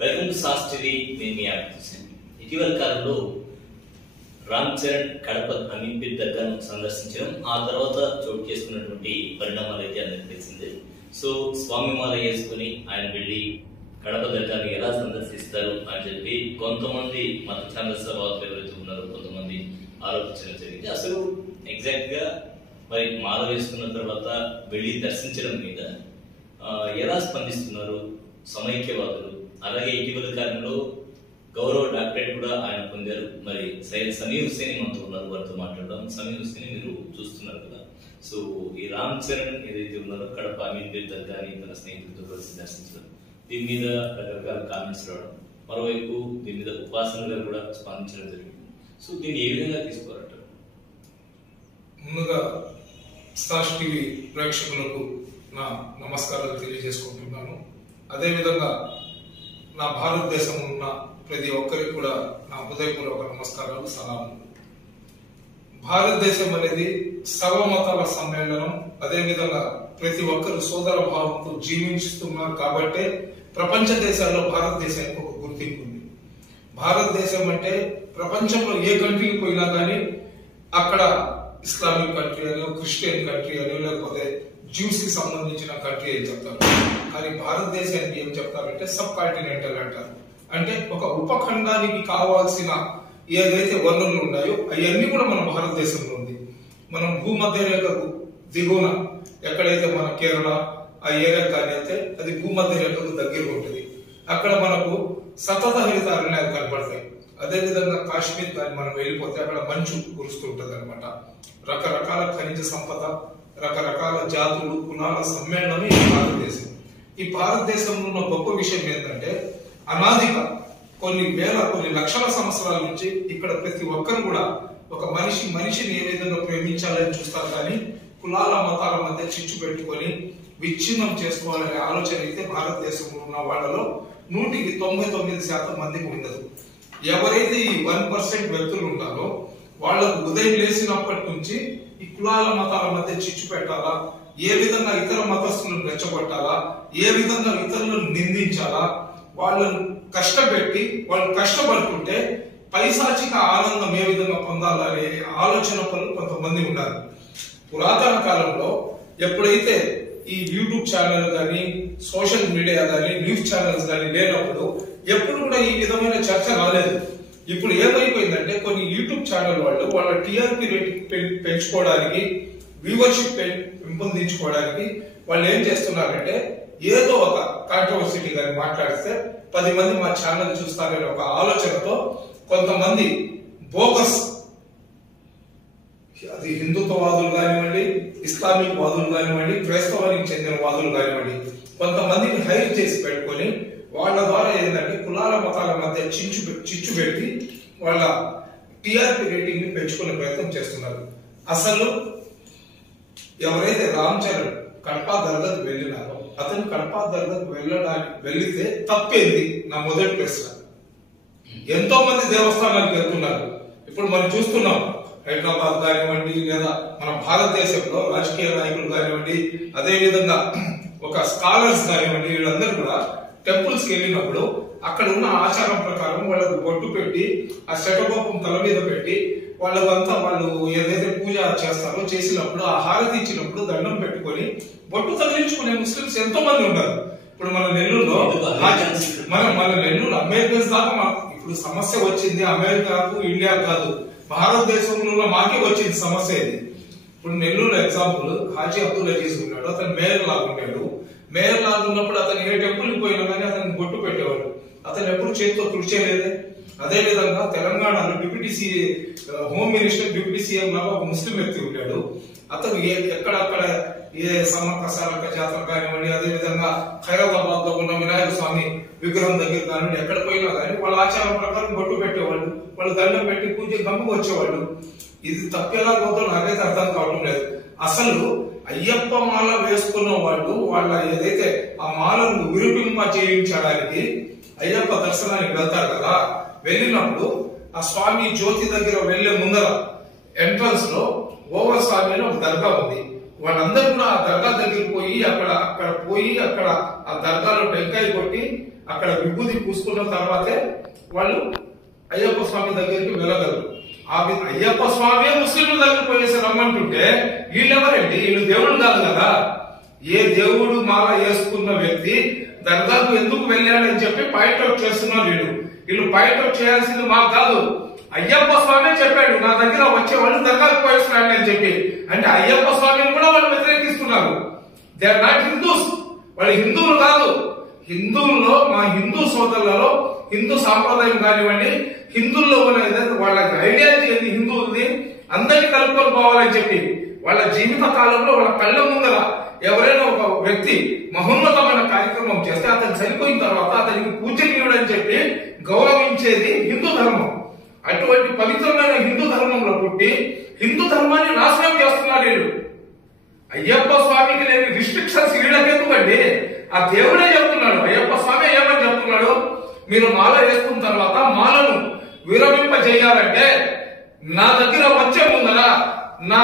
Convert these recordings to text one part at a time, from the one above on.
Welcome to sauce TV. నేను మీ artist. ఇటీవల కాలంలో రామ్ చరణ్ కడప అమీన్పేట్ దర్గాను సందర్శించడం, ఆ తర్వాత చోటు చేసుకున్నటువంటి పరిణామాలు అయితే అందరికి తెలిసిందే. సో స్వామి మాల వేసుకుని ఆయన వెళ్ళి కడప దర్గాని ఎలా సందర్శిస్తారు అని చెప్పి కొంతమంది మత ఛాందసవాదులు ఎవరైతే ఉన్నారో కొంతమంది ఆరోపించడం జరిగింది. అసలు ఎగ్జాక్ట్ గా మరి మాల వేసుకున్న తర్వాత వెళ్ళి దర్శించడం మీద ఎలా స్పందిస్తున్నారు సమైక్యవాదులు? అలాగే ఇటీవల కాలంలో గౌరవ డాక్టరేట్ కూడా ఆయన పొందారు. మరి సమీర్ హుస్సేన్ మనతో ఉన్నారు, వారితో మాట్లాడడం. సమీర్ హుస్సేన్ మీరు చూస్తున్నారు కదా, సో ఈ రామ్ చరణ్ ఏదైతే ఉన్నారో కడప అమీన్పేట్ దర్గాని తన స్నేహితులతో కలిసి దర్శించడం, దీని మీద రకరకాల కామెంట్స్ రావడం, మరోవైపు దీని మీద ఉపాసన గారు కూడా స్పందించడం జరిగింది. సో దీన్ని ఏ విధంగా తీసుకోవాలంటారు? ముందుగా సాస్ టీవీ ప్రేక్షకులకు నా నమస్కారాలు తెలియజేసుకుంటున్నాను. అదేవిధంగా నా భారతదేశం ఉన్న ప్రతి ఒక్కరికి కూడా నా హృదయపూర్వక నమస్కారాలు, సలాములు. భారతదేశం అనేది సర్వమతాల సమ్మేళనం. అదేవిధంగా ప్రతి ఒక్కరు సోదర భావంతో జీవిస్తున్నారు కాబట్టే ప్రపంచ దేశాల్లో భారతదేశానికి ఒక గుర్తింపు ఉంది. భారతదేశం అంటే ప్రపంచంలో ఏ కంట్రీకి పోయినా కానీ అక్కడ ఇస్లామిక్ కంట్రీ అని, క్రిస్టియన్ కంట్రీ అని, లేకపోతే జ్యూస్ కి సంబంధించిన కంట్రీ అని చెప్తారు. కానీ భారతదేశానికి ఏం చెప్తారంటే సబ్ కాంటినెంటల్ అంటారు. అంటే ఒక ఉపఖండానికి కావాల్సిన ఏదైతే వనరులు ఉన్నాయో అవన్నీ కూడా మన భారతదేశంలో ఉంది. మనం భూమధ్య రేఖకు దిగువన ఎక్కడైతే మన కేరళ ఆ ఏరియా కానీ అయితే అది భూమధ్య రేఖకు దగ్గర ఉంటుంది. అక్కడ మనకు సతత హరిత అరణ్యాలు కనపడతాయి. అదేవిధంగా కాశ్మీర్ కానీ మనం వెళ్ళిపోతే అక్కడ మంచు కురుస్తుంటది అనమాట. రకరకాల ఖనిజ సంపద, రకరకాల జాతులు, కులాల సమ్మేళనమే ఈ భారతదేశం. ఈ భారతదేశంలో ఉన్న గొప్ప విషయం ఏంటంటే అనాదిగా కొన్ని లక్షల సంవత్సరాల నుంచి ఇక్కడ ప్రతి ఒక్కరు కూడా ఒక మనిషిని ఏ విధంగా ప్రేమించాలని చూస్తారు, కానీ కులాల మతాల మధ్య చిచ్చు పెట్టుకొని విచ్ఛిన్నం చేసుకోవాలనే ఆలోచన అయితే భారతదేశంలో ఉన్న వాళ్ళలో 99% మందికి ఉండదు. ఎవరైతే ఈ 1% వ్యక్తులు ఉంటారో వాళ్ళకు ఉదయం లేచినప్పటి నుంచి ఈ కులాల మతాల మధ్య చిచ్చు పెట్టాలా, ఏ విధంగా ఇతర మతస్థులను రెచ్చగొట్టాలా, ఏ విధంగా ఇతరులను నిందించాలా, వాళ్ళను కష్టపెట్టి వాళ్ళు కష్టపడుతుంటే పైశాచిక ఆనందం ఏ విధంగా పొందాలనే ఆలోచన పనులు కొంతమంది ఉన్నారు. పురాతన కాలంలో ఎప్పుడైతే ఈ యూట్యూబ్ ఛానల్ కానీ, సోషల్ మీడియా కానీ, న్యూస్ ఛానల్స్ కానీ లేనప్పుడు ఎప్పుడు కూడా ఈ విధమైన చర్చ రాలేదు. ఇప్పుడు ఏమైపోయిందంటే కొన్ని యూట్యూబ్ ఛానల్ వాళ్ళు వాళ్ళ టీఆర్పీ రేటింగ్ పెంచుకోవడానికి, వ్యూవర్షిప్ పెంపొందించుకోవడానికి వాళ్ళు ఏం చేస్తున్నారంటే ఏదో ఒక కాంట్రవర్సిటీ కానీ మాట్లాడితే 10 మంది మా ఛానల్ చూస్తారనే ఒక ఆలోచనతో కొంతమంది బోగస్, అది హిందుత్వవాదులు కానివ్వండి, ఇస్లామిక్ వాదులు కానివ్వండి, క్రైస్తవానికి చెందిన వాదులు కానివ్వండి, కొంతమందిని హైర్ చేసి పెట్టుకొని వాళ్ళ ద్వారా ఏంటంటే కులాల మతాల మధ్య చిచ్చు పెట్టి వాళ్ళ టీఆర్పీ రేటింగ్ ని పెంచుకునే ప్రయత్నం చేస్తున్నారు. అసలు ఎవరైతే రామ్ చరణ్ కడప దర్గాకు వెళ్ళినారో అతను కడప దర్గాకు వెళ్లితే తప్పేంది నా మొదటి ప్రశ్న. ఎంతో మంది దేవస్థానాలకు వెళ్తున్నారు. ఇప్పుడు మనం చూస్తున్నాం హైదరాబాద్ కానివ్వండి, లేదా మన భారతదేశంలో రాజకీయ నాయకులు కానివ్వండి, అదే విధంగా ఒక స్కాలర్స్ కానివ్వండి, వీళ్ళందరూ కూడా టెంపుల్స్ కి వెళ్ళినప్పుడు అక్కడ ఉన్న ఆచారం ప్రకారం వాళ్ళకు బొట్టు పెట్టి ఆ శటకోపం తల మీద పెట్టి వాళ్ళంతా వాళ్ళు ఏదైతే పూజ చేస్తారో చేసినప్పుడు ఆ హారతి ఇచ్చినప్పుడు దండం పెట్టుకొని బొట్టు తగిలించుకునే ముస్లింస్ ఎంతో మంది ఉన్నారు. ఇప్పుడు మన నెల్లూరులో మన నెల్లూరు అమెరికన్స్ దాకా ఇప్పుడు సమస్య వచ్చింది. అమెరికాకు ఇండియా కాదు, భారతదేశంలో మాకే వచ్చింది సమస్య ఇది. ఇప్పుడు నెల్లూరు ఎగ్జాంపుల్ హాజీ అబ్దుల్ అజీజ్ ఉన్నాడు, అతను మేయర్ లాగున్నాడు. మేయర్ లాగున్నప్పుడు అతను ఏ టెంపుల్ కి పోయినా కానీ అతను బొట్టు పెట్టేవాడు. అతను ఎప్పుడు చేతితో కృషి చేయలేదే. అదే విధంగా తెలంగాణలో deputy home minister, deputy CM లాగా ఒక ముస్లిం వ్యక్తి ఉంటాడు. అతను ఎక్కడక్కడ ఏ సమ్మక్క సారక్క జాతర కానివ్వండి, అదే విధంగా ఖైరతాబాద్ లో ఉన్న వినాయక స్వామి విగ్రహం దగ్గర కానివ్వండి, ఎక్కడ పోయినా కానీ వాళ్ళ ఆచారం ప్రకారం బొట్టు పెట్టేవాళ్ళు, వాళ్ళు దండం పెట్టి పూజ గమ్ముకు వచ్చేవాళ్ళు. ఇది తప్పేలా పోతో నాకైతే అర్థం కావడం లేదు. అసలు అయ్యప్ప మాల వేసుకున్న వాళ్ళు వాళ్ళ ఏదైతే ఆ మాలను విరుపింప చేయించడానికి అయ్యప్ప దర్శనానికి వెళ్తారు కదా, వెళ్ళినప్పుడు ఆ స్వామి జ్యోతి దగ్గర వెళ్లే ముందర ఎంట్రన్స్ లో ఓవర్ స్వామి అని ఒక దర్గా ఉంది. వాళ్ళందరూ కూడా ఆ దర్గా దగ్గరికి పోయి అక్కడ ఆ దర్గాలో టెంకాయ కొట్టి అక్కడ విభూతి పూసుకున్న తర్వాతే వాళ్ళు అయ్యప్ప స్వామి దగ్గరికి వెళ్ళగలరు. అయ్యప్ప స్వామి ముస్లింల దగ్గర పోయేసి రమ్మంటుంటే వీళ్ళెవరండి? వీళ్ళు దేవుడు కాదు కదా. ఏ దేవుడు మాల వేసుకున్న వ్యక్తి దర్గాకు ఎందుకు వెళ్ళాడని చెప్పి పాయింట్ అవుట్ చేస్తున్నారు వీళ్ళు పాయింట్ అవుట్ చేయాల్సింది మాకు కాదు. అయ్యప్ప స్వామి చెప్పాడు నా దగ్గర వచ్చే వాళ్ళు దర్గాకు పోయేస్తున్నాడు అని చెప్పి. అంటే అయ్యప్ప స్వామిని కూడా వాళ్ళు వ్యతిరేకిస్తున్నారు. They are not Hindus. వాళ్ళు హిందువులు కాదు. హిందువుల్లో మా హిందూ సోదరులలో హిందూ సాంప్రదాయం కానివ్వండి, హిందువుల్లో వాళ్ళ ఐడియాలజీ ఏంది హిందువులది అందరినీ కలుపుకొని పోవాలని చెప్పి వాళ్ళ జీవిత కాలంలో వాళ్ళ కళ్ళ ముందర ఎవరైనా ఒక వ్యక్తి మహోన్నతమైన కార్యక్రమం చేస్తే అతను చనిపోయిన తర్వాత అతనికి పూజనీయుడు అని చెప్పి గౌరవించేది హిందూ ధర్మం. అటువంటి పవిత్రమైన హిందూ ధర్మంలో పుట్టి హిందూ ధర్మాన్ని నాశనం చేస్తున్నారు వీళ్ళు. అయ్యప్ప స్వామికి లేని రిస్ట్రిక్షన్స్ వీళ్ళకెందుకండి? ఆ దేవుడే చెప్తున్నాడు. అయ్యప్ప స్వామి ఏమని చెప్తున్నాడు? మీరు మాల వేసుకున్న తర్వాత మాలను విరమింపజేయాలంటే నా దగ్గర వచ్చే ముందర నా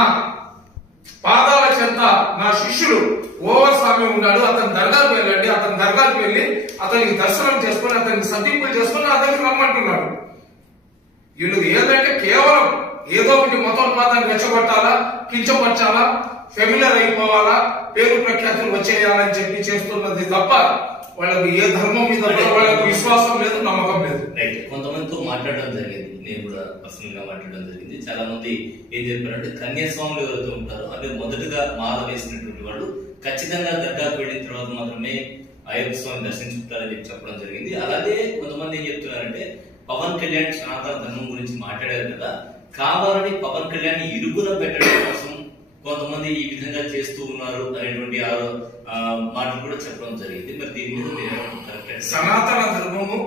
పాదాల చెంత నా శిష్యుడు ఓవర్ స్వామి ఉన్నాడు, అతని దర్గాకు వెళ్ళండి, అతని దర్గాకు వెళ్ళి అతనికి దర్శనం చేసుకుని అతనికి సద్దింపులు చేసుకుని నా దగ్గర రమ్మంటున్నాడు. వీళ్ళు ఏంటంటే కేవలం ఏదో ఒకటి మతోన్మాదాన్ని రెచ్చగొట్టాలా, కించపరచాలా, ఫెమిలియర్ అయిపోవాలా, పేరు ప్రఖ్యాతులు వచ్చేయాలని చెప్పి చేస్తున్నది తప్ప వాళ్ళకి ఏ ధర్మం మీద వాళ్ళకి విశ్వాసం లేదు, నమ్మకం లేదు. రైట్. కొంతమందితో మాట్లాడడం జరిగింది, నేను కూడా పర్సనల్ గా మాట్లాడడం జరిగింది. చాలా మంది ఏం చెప్పారంటే కన్యాస్వాములు ఎవరైతే ఉంటారో అంటే మొదటగా మాల వేసినటువంటి వాళ్ళు ఖచ్చితంగా దర్గాకు వెళ్ళిన తర్వాత మాత్రమే అయ్యప్ప స్వామి దర్శించుకుంటారని చెప్పడం జరిగింది. అలాగే కొంతమంది ఏం చెప్తున్నారంటే పవన్ కళ్యాణ్ సనాతన ధర్మం గురించి మాట్లాడారు కదా, కావాలని పవన్ కళ్యాణ్ ఇరుకున పెట్టడం కోసం కొంతమంది ఈ విధంగా చేస్తూ ఉన్నారు అనేటువంటి మాటలు కూడా చెప్పడం జరిగింది. మరి దీని మీద మీరు సనాతన ధర్మము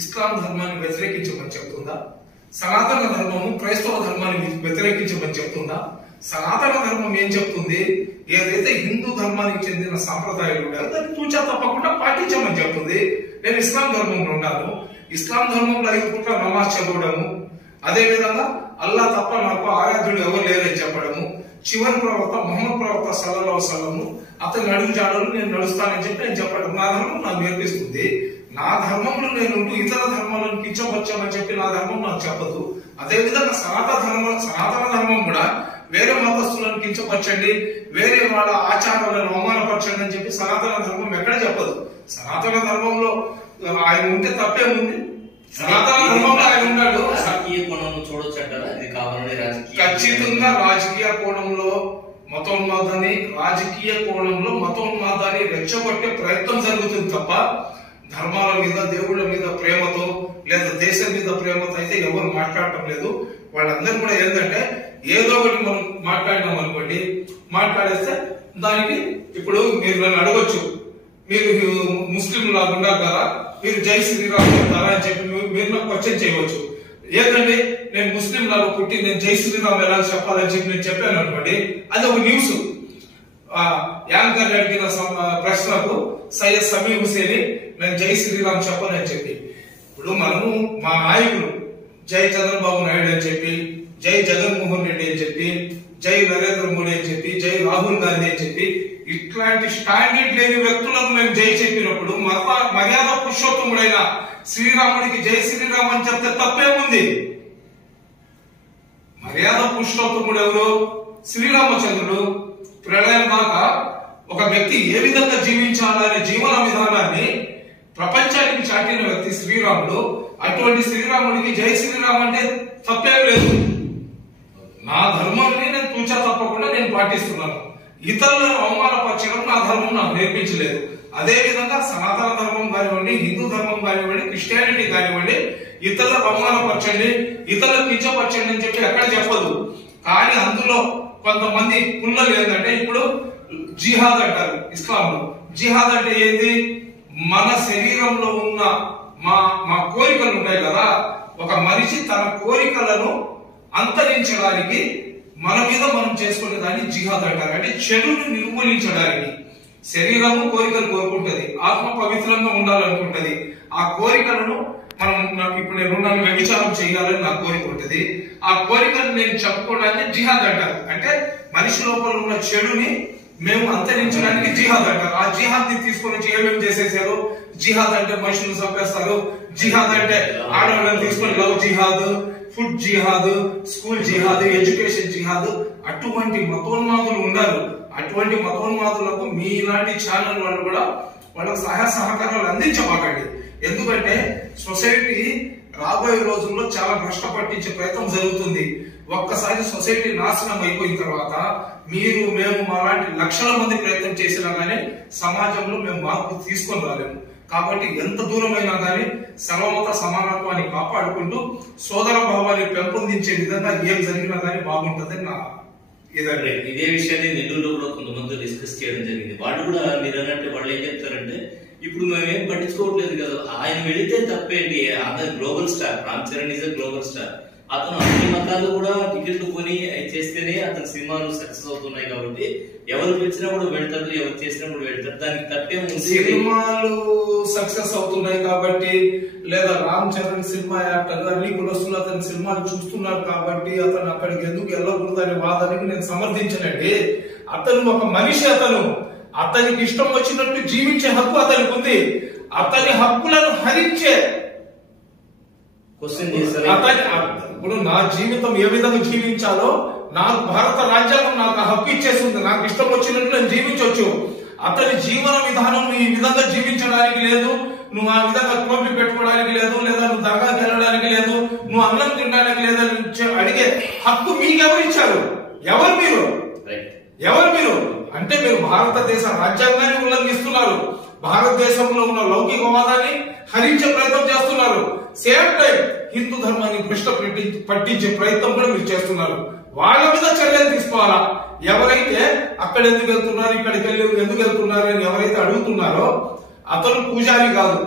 ఇస్లాం ధర్మాన్ని వ్యతిరేకించమని చెప్తుందా? సనాతన ధర్మము క్రైస్తవ ధర్మాన్ని వ్యతిరేకించమని చెప్తుందా? సనాతన ధర్మం ఏం చెప్తుంది? ఏదైతే హిందూ ధర్మానికి చెందిన సాంప్రదాయాలు ఉంటాయో దాన్ని తూచా తప్పకుండా పాటించమని చెప్తుంది. నేను ఇస్లాం ధర్మంలో ఉన్నాను. ఇస్లాం ధర్మంలో 5 పూట్ల నమాజ్ చదవడము, అదే విధంగా అల్లా తప్ప నాకు ఆరాధ్యుడు ఎవరు లేరని చెప్పడము, చివరి ప్రవక్త ముహమ్మద్ ప్రవక్త సల్లల్లాహు అలైహి వసల్లం అతని అడుగు జాడలు నేను నడుస్తానని చెప్పి నేను చెప్పడం నా ధర్మం నాకు నేర్పిస్తుంది. నా ధర్మంలో నేను ఇతర ధర్మాలను కించవచ్చామని చెప్పి నా ధర్మం నాకు చెప్పదు. అదే విధంగా సనాతన ధర్మం కూడా వేరే మతస్థులను కించపరచండి, వేరే వాళ్ళ ఆచారాలను అవమానపరచండి అని చెప్పి సనాతన ధర్మం ఎక్కడ చెప్పదు. సనాతన ధర్మంలో ఆయన ఉంటే తప్పేముంది? సనాతన ధర్మంలో ఆయన ఉన్నాడు. రాజకీయ కోణంలో చూడొచ్చు అంటారా? ఇది కావాలని ఖచ్చితంగా రాజకీయ కోణంలో మతోన్మాదాన్ని, రాజకీయ కోణంలో మతోన్మాదాన్ని రెచ్చగొట్టే ప్రయత్నం జరుగుతుంది తప్ప ధర్మాల మీద దేవుళ్ళ మీద ప్రేమతో లేదా దేశం మీద ప్రేమతో అయితే ఎవరు మాట్లాడటం లేదు. వాళ్ళందరూ కూడా ఏంటంటే ఏదో ఒకటి మనం మాట్లాడినాం అనుకోండి, మాట్లాడేస్తే దానికి ఇప్పుడు మీరు నన్ను అడగొచ్చు, మీరు ముస్లిం లాగా ఉన్నారు కదా, మీరు జై శ్రీరామ్ చెప్తారా అని చెప్పి మీరు నాకు క్వశ్చన్ చేయవచ్చు. ఏంటంటే నేను ముస్లిం లాగా పుట్టి నేను జై శ్రీరామ్ ఎలా చెప్పాలని చెప్పి నేను చెప్పాను అనుకోండి, అది ఒక న్యూస్. యాంకర్ అడిగిన ప్రశ్నకు సయ్యద్ సమీ హుసేని నేను జై శ్రీరామ్ చెప్పను అని చెప్పి, ఇప్పుడు మనము మా నాయకులు జై చంద్రబాబు నాయుడు అని చెప్పి, జై జగన్మోహన్ రెడ్డి అని చెప్పి, జై నరేంద్ర మోడీ అని చెప్పి, జై రాహుల్ గాంధీ అని చెప్పి ఇట్లాంటి స్టాండర్డ్ లేని వ్యక్తులకు మేము జై చెప్పినప్పుడు మర్యాద పురుషోత్తముడైన శ్రీరాముడికి జై శ్రీరామ్ అని చెప్తే తప్పేముంది? మర్యాద పురుషోత్తముడు ఎవరు? శ్రీరామచంద్రుడు. ప్రళయం దాకా ఒక వ్యక్తి ఏ విధంగా జీవించాలనే జీవన విధానాన్ని ప్రపంచానికి చాటిన వ్యక్తి శ్రీరాముడు. అటువంటి శ్రీరాముడికి జై శ్రీరామ్ అంటే తప్పేం లేదు. నా ధర్మాన్ని నేను తూచా తప్పకుండా నేను పాటిస్తున్నాను. ఇతరులను అవమానపరచడం నా ధర్మం నాకు నేర్పించలేదు. అదే విధంగా సనాతన ధర్మం కానివ్వండి, హిందూ ధర్మం కానివ్వండి, క్రిస్టియానిటీ కానివ్వండి, ఇతరులకు అవమానపరచండి, ఇతరులకు కించపరచండి అని చెప్పి ఎక్కడ చెప్పదు. కానీ అందులో కొంతమంది పుల్లలు ఏంటంటే ఇప్పుడు జిహాద్ అంటారు ఇస్లాంలో. జిహాద్ అంటే ఏంది? మన శరీరంలో ఉన్న మా కోరికలు ఉంటాయి కదా, ఒక మనిషి తన కోరికలను అంతరించడానికి మన మీద మనం చేసుకునే దాన్ని జిహాద్ అంటారు. అంటే చెడుని నిర్మూలించడానికి. శరీరము కోరికలు కోరుకుంటది, ఆత్మ పవిత్రంగా ఉండాలనుకుంటది. ఆ కోరికలను మనం ఇప్పుడు నేను వ్యభిచారం చేయాలని నా కోరిక ఉంటది. ఆ కోరికను నేను చెప్పుకోవడానికి జిహాద్ అంటారు. అంటే మనిషి లోపల ఉన్న చెడుని మేము అంతరించడానికి జిహాద్ అంటారు. ఆ జిహాద్ ని తీసుకొని ఏమేమి చేసేసారు? జిహాద్ అంటే మనుషులు చంపేస్తారు, జిహాద్ అంటే ఆడవాళ్ళని తీసుకొని లవ్ జిహాద్, ఫుడ్ జిహాద్, స్కూల్ జిహాద్, ఎడ్యుకేషన్ జిహాద్, అటువంటి మతోన్మాదులు ఉన్నారు. అటువంటి మతోన్మాదులకు మీలాంటి ఛానల్ వాళ్ళు కూడా వాళ్ళకు సహాయ సహకారాలు అందించమాకండి. ఎందుకంటే సొసైటీ రాబోయే రోజుల్లో చాలా భ్రష్ట పట్టించే ప్రయత్నం జరుగుతుంది. ఒక్కసారి సొసైటీ నాశనం అయిపోయిన తర్వాత మీరు మేము మాలాంటి లక్షల మంది ప్రయత్నం చేసినా గానీ సమాజంలో మేము మార్పు తీసుకొని రాలేము. కాబట్టి ఎంత దూరమైనా గానీ సర్వమత సమానత్వాన్ని కాపాడుకుంటూ సోదర భావాన్ని పెంపొందించే విధంగా ఏం జరిగినా గానీ బాగుంటుందని నా ఇదండి. ఇదే విషయాన్ని నెల్లూరులో కూడా కొంతమంది డిస్కస్ చేయడం జరిగింది. వాళ్ళు కూడా మీరు అన్నట్టు వాళ్ళు ఏం చెప్తారంటే, ఇప్పుడు మేమేం పట్టించుకోవట్లేదు కదా, ఆయన వెళితే తప్పేంటి, ఆయన global star, Ram Charan is global star, అతను అన్ని మతాలు కూడా టికెట్లు కొని చేస్తేనే అతని సినిమాలు సక్సెస్ అవుతున్నాయి. కాబట్టి ఎవరు పిలిచినా కూడా వెళ్తారు, ఎవరు చేసినా కూడా వెళ్తారు, దానికి తప్పే సినిమాలు సక్సెస్ అవుతున్నాయి కాబట్టి, లేదా రామ్ చరణ్ సినిమా యాక్టర్ అన్ని కులస్తులు అతని సినిమాలు చూస్తున్నారు కాబట్టి అతను అక్కడికి ఎందుకు వెళ్ళకూడదు అనే వాదనకి నేను సమర్థించనండి. అతను ఒక మనిషి, అతనికి ఇష్టం వచ్చినట్టు జీవించే హక్కు అతనికి ఉంది. అతని హక్కులను హరించే ఇప్పుడు నా జీవితం ఏ విధంగా జీవించాలో నాకు భారత రాజ్యాంగం నాకు హక్కు ఇచ్చేస్తుంది. నాకు ఇష్టం వచ్చినట్టు నేను జీవించవచ్చు. అతని జీవన విధానం ఈ విధంగా జీవించడానికి లేదు, నువ్వు ఆ విధంగా టోపీ పెట్టుకోవడానికి లేదు, లేదా నువ్వు దర్గాకి వెళ్ళడానికి లేదు, నువ్వు అన్నం తినడానికి లేదని అడిగే హక్కు మీకెవరు ఇచ్చారు? ఎవరు మీరు అంటే మీరు భారతదేశ రాజ్యాంగాన్ని ఉల్లంఘిస్తున్నారు. భారతదేశంలో ఉన్న లౌకికవాదాన్ని హరించే ప్రయత్నం చేస్తున్నారు. సేమ్ టైం హిందూ ధర్మాన్ని భ్రష్ట పట్టించే ప్రయత్నం కూడా మీరు చేస్తున్నారు. వాళ్ళ మీద చర్యలు తీసుకోవాలా? ఎవరైతే అక్కడ ఎందుకు వెళ్తున్నారు, ఇక్కడికి వెళ్ళి ఎందుకు వెళ్తున్నారు అని ఎవరైతే అడుగుతున్నారో అతను పూజారి కాదు,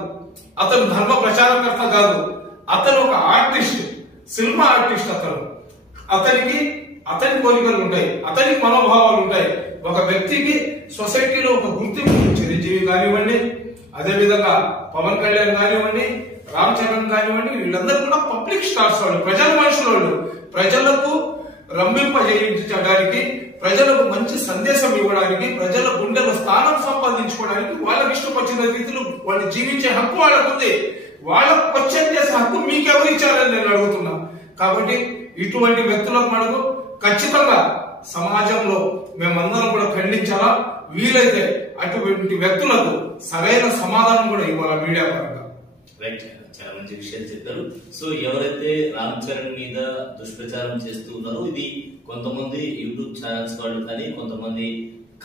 అతను ధర్మ ప్రచారకర్త కాదు, అతను ఒక ఆర్టిస్ట్, సినిమా ఆర్టిస్ట్. అతని కోరికలు ఉంటాయి, అతనికి మనోభావాలు ఉంటాయి. ఒక వ్యక్తికి సొసైటీలో ఒక గుర్తింపు, చిరంజీవి కానివ్వండి, అదే విధంగా పవన్ కళ్యాణ్ కానివ్వండి, రామ్ చరణ్ కానివ్వండి, వీళ్ళందరూ కూడా పబ్లిక్ స్టార్స్ వాళ్ళు, ప్రజల మనుషులు వాళ్ళు. ప్రజలకు రంభింపజేయించడానికి, ప్రజలకు మంచి సందేశం ఇవ్వడానికి, ప్రజల గుండెల స్థానం సంపాదించుకోవడానికి వాళ్ళకి ఇష్టం వచ్చిన రీతిలో వాళ్ళు జీవించే హక్కు వాళ్ళకు ఉంది. వాళ్ళకు క్వశ్చన్ చేసే హక్కు మీకెవరు ఇచ్చారని నేను అడుగుతున్నా. కాబట్టి ఇటువంటి వ్యక్తులకు మనకు ఖచ్చితంగా సమాజంలో మేమందరం కూడా ఖండించాలా. వీలైతే అటువంటి వ్యక్తులకు సరైన సమాధానం కూడా ఇవ్వాలా మీడియా పరంగా. రైట్, చాలా మంచి విషయాలు చెప్పారు. సో ఎవరైతే రామ్ చరణ్ మీద దుష్ప్రచారం చేస్తూ ఉన్నారో, ఇది కొంతమంది యూట్యూబ్ ఛానల్స్ వాళ్ళు కానీ కొంతమంది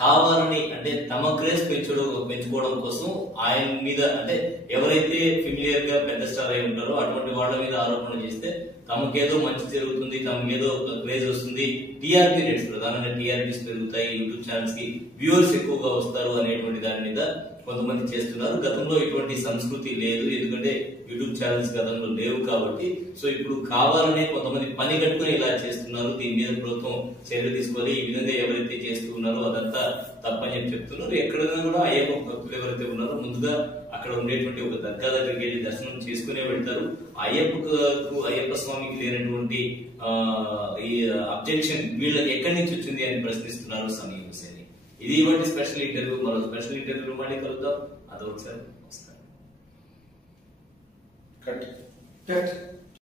కావాలని, అంటే తమ క్రేజ్ పెంచుకోవడం కోసం ఆయన మీద, అంటే ఎవరైతే ఫెమిలియర్ గా పెద్ద స్టార్ అయి ఉంటారో అటువంటి వాళ్ళ మీద ఆరోపణ చేస్తే తమకేదో మంచి జరుగుతుంది, తమకేదో క్రేజ్ వస్తుంది, టీఆర్పీ రేట్స్, ప్రధానంగా టీఆర్పీస్ పెరుగుతాయి, యూట్యూబ్ ఛానల్స్ కి వ్యూవర్స్ ఎక్కువగా వస్తారు అనేటువంటి దాని మీద కొంతమంది చేస్తున్నారు. గతంలో ఇటువంటి సంస్కృతి లేదు, ఎందుకంటే యూట్యూబ్ ఛానల్స్ గతంలో లేవు కాబట్టి. సో ఇప్పుడు కావాలనే కొంతమంది పని కట్టుకుని ఇలా చేస్తున్నారు. దీని మీద ప్రభుత్వం చర్యలు తీసుకోవాలి. ఈ విధంగా ఎవరైతే చేస్తున్నారో అదంతా తప్పని చెప్పి చెప్తున్నారు. ఎక్కడైనా కూడా అయ్యప్ప భక్తులు ఎవరైతే ఉన్నారో ముందుగా అక్కడ ఉండేటువంటి ఒక దర్గా దగ్గరికి వెళ్ళి దర్శనం చేసుకునే వెళ్తారు. అయ్యప్ప స్వామికి లేనటువంటి ఈ అబ్జెక్షన్ వీళ్ళకి ఎక్కడి నుంచి వచ్చింది అని ప్రశ్నిస్తున్నారు సమీర్ హుసేన్. ఇది ఇవ్వండి స్పెషల్ ఇంటర్వ్యూ. మరో స్పెషల్ ఇంటర్వ్యూ మళ్ళీ కలుద్దాం. అదొకసారి నమస్కారం.